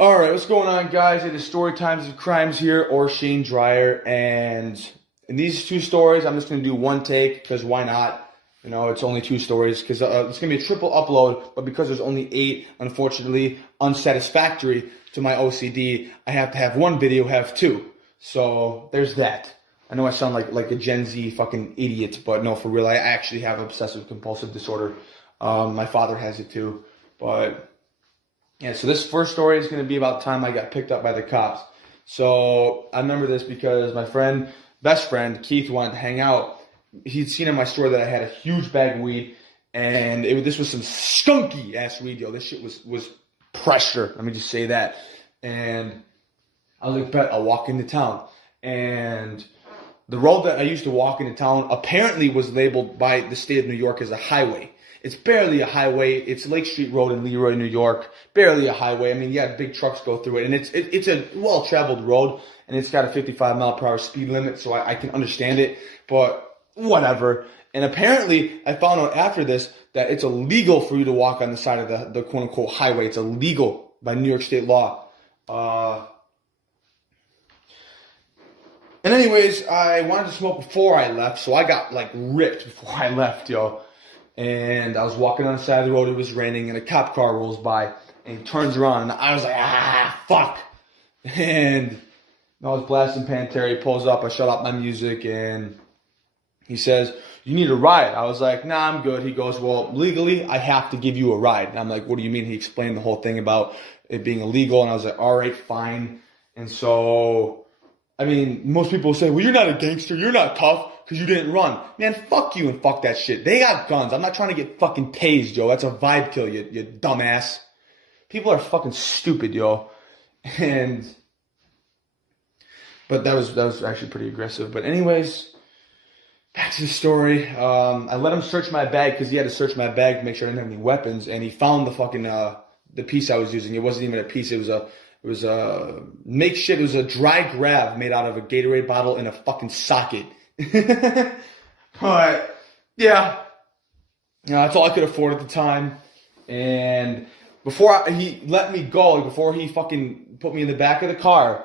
All right, what's going on, guys? It is Story Times of Crimes here, or Shane Dryer, and in these two stories, I'm just going to do one take because why not? You know, it's only two stories because it's going to be a triple upload, but because there's only 8, unfortunately, unsatisfactory to my OCD, I have to have one video have 2. So there's that. I know I sound like a Gen Z fucking idiot, but no, for real, I actually have obsessive compulsive disorder. My father has it too, but. Yeah, so this first story is going to be about the time I got picked up by the cops. So I remember this because my best friend, Keith, wanted to hang out. He'd seen in my store that I had a huge bag of weed, and this was some skunky ass weed, yo. This shit was pressure. Let me just say that. And I was like, bet I'll walk into town. And the road that I used to walk into town apparently was labeled by the state of New York as a highway. It's barely a highway. It's Lake Street Road in Leroy, New York. Barely a highway. I mean, yeah, big trucks go through it. And it's a well-traveled road. And it's got a 55-mile-per-hour speed limit, so I can understand it. But whatever. And apparently, I found out after this that it's illegal for you to walk on the side of the quote-unquote highway. It's illegal by New York State law. And anyways, I wanted to smoke before I left, so I got, ripped before I left, yo. And I was walking on the side of the road, it was raining, and a cop car rolls by, and he turns around, and I was like, fuck. And I was blasting Pantera, he pulls up, I shut off my music, and he says, you need a ride. I was like, nah, I'm good. He goes, well, legally, I have to give you a ride. And I'm like, what do you mean? He explained the whole thing about it being illegal, and I was like, all right, fine. And so, I mean, most people say, well, you're not a gangster, you're not tough. Because you didn't run. Man, fuck you and fuck that shit. They got guns. I'm not trying to get fucking tased, yo. That's a vibe kill, you dumbass. People are fucking stupid, yo. But that was actually pretty aggressive. But anyways, back to the story. I let him search my bag because he had to search my bag to make sure I didn't have any weapons. And he found the fucking, the piece I was using. It wasn't even a piece. It was a makeshift. It was a dry grab made out of a Gatorade bottle in a fucking socket. But yeah, that's all I could afford at the time. And before he let me go, before he fucking put me in the back of the car,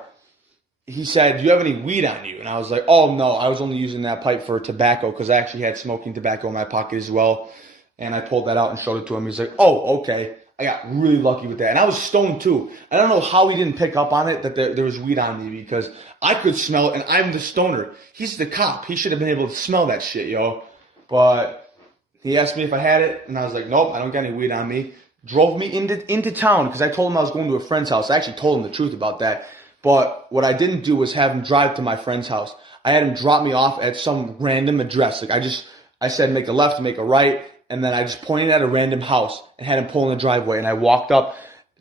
he said, do you have any weed on you? And I was like, oh no, I was only using that pipe for tobacco because I actually had smoking tobacco in my pocket as well. And I pulled that out and showed it to him. He's like, oh, okay. I got really lucky with that. And I was stoned too. I don't know how he didn't pick up on it that there was weed on me because I could smell it and I'm the stoner. He's the cop. He should have been able to smell that shit, yo. But he asked me if I had it and I was like, nope, I don't got any weed on me. Drove me into town because I told him I was going to a friend's house. I actually told him the truth about that. But what I didn't do was have him drive to my friend's house. I had him drop me off at some random address. I said make a left, make a right. And then I just pointed at a random house and had him pull in the driveway. And I walked up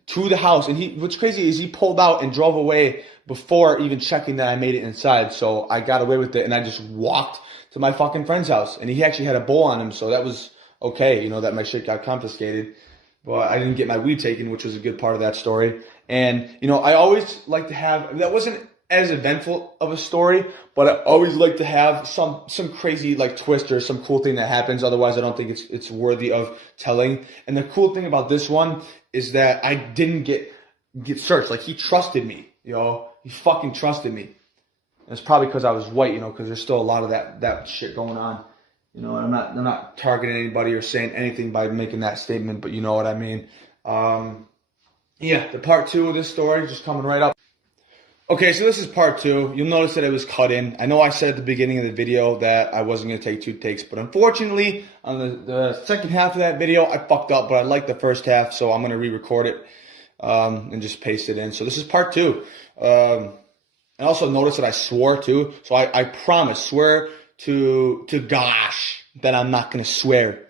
to the house. And what's crazy is he pulled out and drove away before even checking that I made it inside. So I got away with it. And I just walked to my fucking friend's house. And he actually had a bowl on him. So that was okay, you know, that my shit got confiscated. But I didn't get my weed taken, which was a good part of that story. And, you know, I always like to have, that wasn't as eventful of a story, but I always like to have some crazy twist or some cool thing that happens. Otherwise, I don't think it's worthy of telling. And the cool thing about this one is that I didn't get searched. Like, he trusted me, yo. He fucking trusted me. And it's probably because I was white, you know, because there's still a lot of that shit going on. You know, and I'm not targeting anybody or saying anything by making that statement, but you know what I mean. Yeah, the part 2 of this story just coming right up. Okay, so this is part 2. You'll notice that it was cut in. I know I said at the beginning of the video that I wasn't going to take 2 takes, but unfortunately, on the second half of that video, I fucked up, but I liked the first half, so I'm going to re-record it and just paste it in. So this is part 2. And also notice that I swore too, so I promise, swear to gosh, that I'm not going to swear.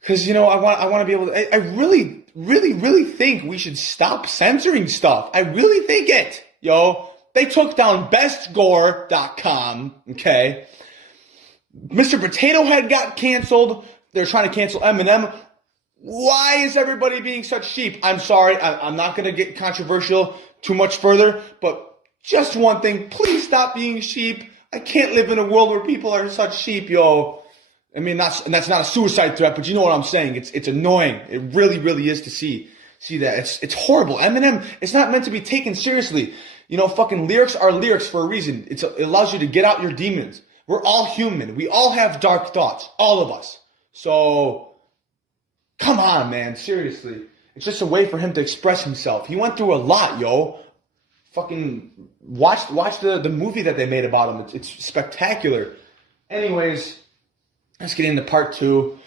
Because, you know, I want to be able to, I really think we should stop censoring stuff. I really think it, yo. They took down bestgore.com, okay? Mr. Potato Head got canceled. They're trying to cancel Eminem. Why is everybody being such sheep? I'm sorry, I'm not going to get controversial too much further, but just one thing, please stop being sheep. I can't live in a world where people are such sheep, yo. I mean, that's not a suicide threat, but you know what I'm saying. It's annoying. It really, really is to see see that. It's horrible. Eminem, it's not meant to be taken seriously. Fucking lyrics are lyrics for a reason. It allows you to get out your demons. We're all human. We all have dark thoughts. All of us. So, come on, man. Seriously. It's just a way for him to express himself. He went through a lot, yo. Fucking watch the movie that they made about him. It's spectacular. Anyways, let's get into part 2.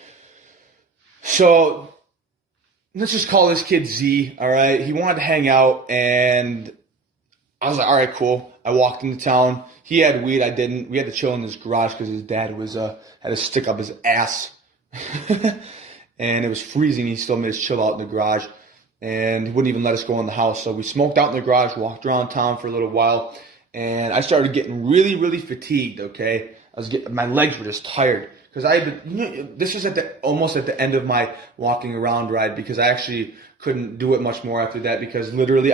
So, let's just call this kid Z, alright? He wanted to hang out, and I was like, alright, cool. I walked into town. He had weed, I didn't. We had to chill in his garage because his dad had a stick up his ass. And it was freezing. He still made us chill out in the garage. And he wouldn't even let us go in the house. So we smoked out in the garage, walked around town for a little while. And I started getting really, really fatigued, okay? My legs were just tired. Because this was almost at the end of my walking around ride, because I actually couldn't do it much more after that, because literally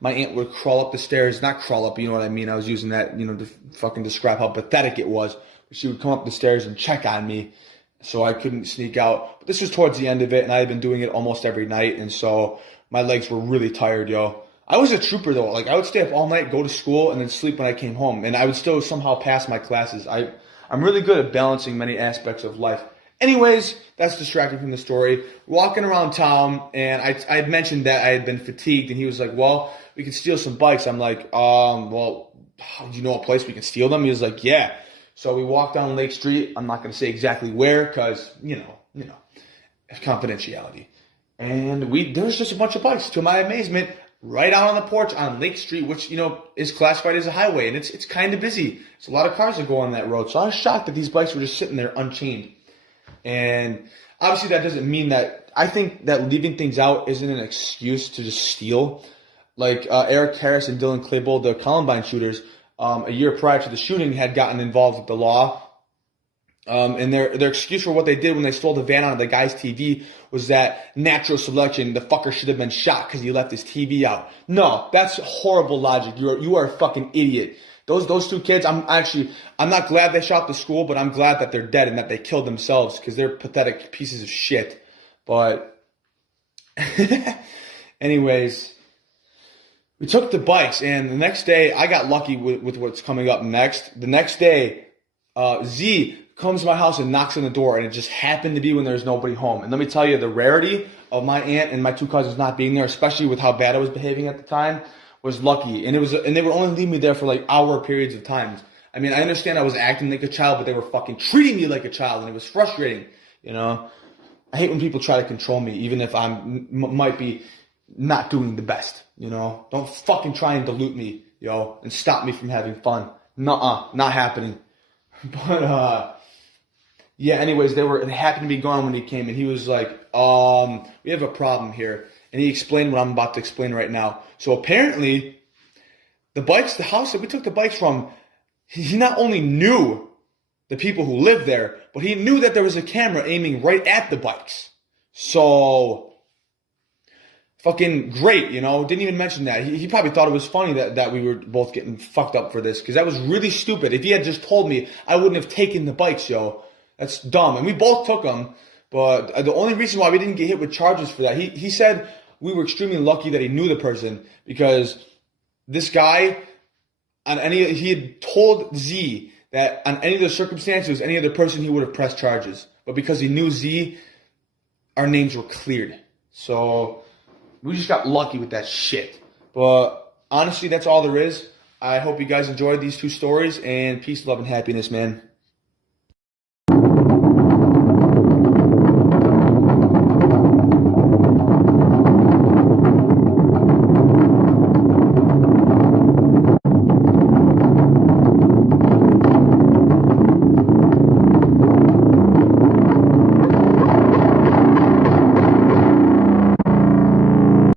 my aunt would crawl up the stairs, not crawl up, you know what I mean? I was using that, to fucking describe how pathetic it was. She would come up the stairs and check on me, so I couldn't sneak out. But this was towards the end of it, and I had been doing it almost every night, and so my legs were really tired, yo. I was a trooper, though. Like, I would stay up all night, go to school, and then sleep when I came home, and I would still somehow pass my classes. I'm really good at balancing many aspects of life. Anyways, that's distracting from the story. Walking around town, and I had mentioned that I had been fatigued, and he was like, well, we can steal some bikes. I'm like, well, do you know a place we can steal them? He was like, yeah. So we walked down Lake Street. I'm not going to say exactly where, because, confidentiality. And there was just a bunch of bikes. To my amazement, right out on the porch on Lake Street, which, is classified as a highway, and it's kind of busy. It's a lot of cars that go on that road. So I was shocked that these bikes were just sitting there unchained. And obviously that doesn't mean that, I think that leaving things out isn't an excuse to just steal. Like Eric Harris and Dylan Klebold, the Columbine shooters, a year prior to the shooting, had gotten involved with the law. And their excuse for what they did when they stole the van out of the guy's TV was that natural selection, the fucker should have been shot because he left his TV out. No, that's horrible logic. You are a fucking idiot. Those two kids, I'm not glad they shot the school, but I'm glad that they're dead and that they killed themselves, because they're pathetic pieces of shit. But anyways, we took the bikes, and the next day I got lucky with what's coming up next. The next day, Z comes to my house and knocks on the door, and it just happened to be when there was nobody home. And let me tell you, the rarity of my aunt and my two cousins not being there, especially with how bad I was behaving at the time, was lucky. And they would only leave me there for like hour periods of time. I mean, I understand I was acting like a child, but they were fucking treating me like a child, and it was frustrating. I hate when people try to control me, even if might be not doing the best. Don't fucking try and dilute me, and stop me from having fun. Nuh-uh, not happening. But yeah, anyways, they happened to be gone when he came, and he was like, we have a problem here. And he explained what I'm about to explain right now. So apparently, the house that we took the bikes from, he not only knew the people who lived there, but he knew that there was a camera aiming right at the bikes. So, fucking great, didn't even mention that. He probably thought it was funny that we were both getting fucked up for this, because that was really stupid. If he had just told me, I wouldn't have taken the bikes, yo. That's dumb. And we both took them, but the only reason why we didn't get hit with charges for that, he said we were extremely lucky that he knew the person, because this guy, he had told Z that on any of the circumstances, any other person, he would have pressed charges. But because he knew Z, our names were cleared. So we just got lucky with that shit. But honestly, that's all there is. I hope you guys enjoyed these two stories, and peace, love, and happiness, man.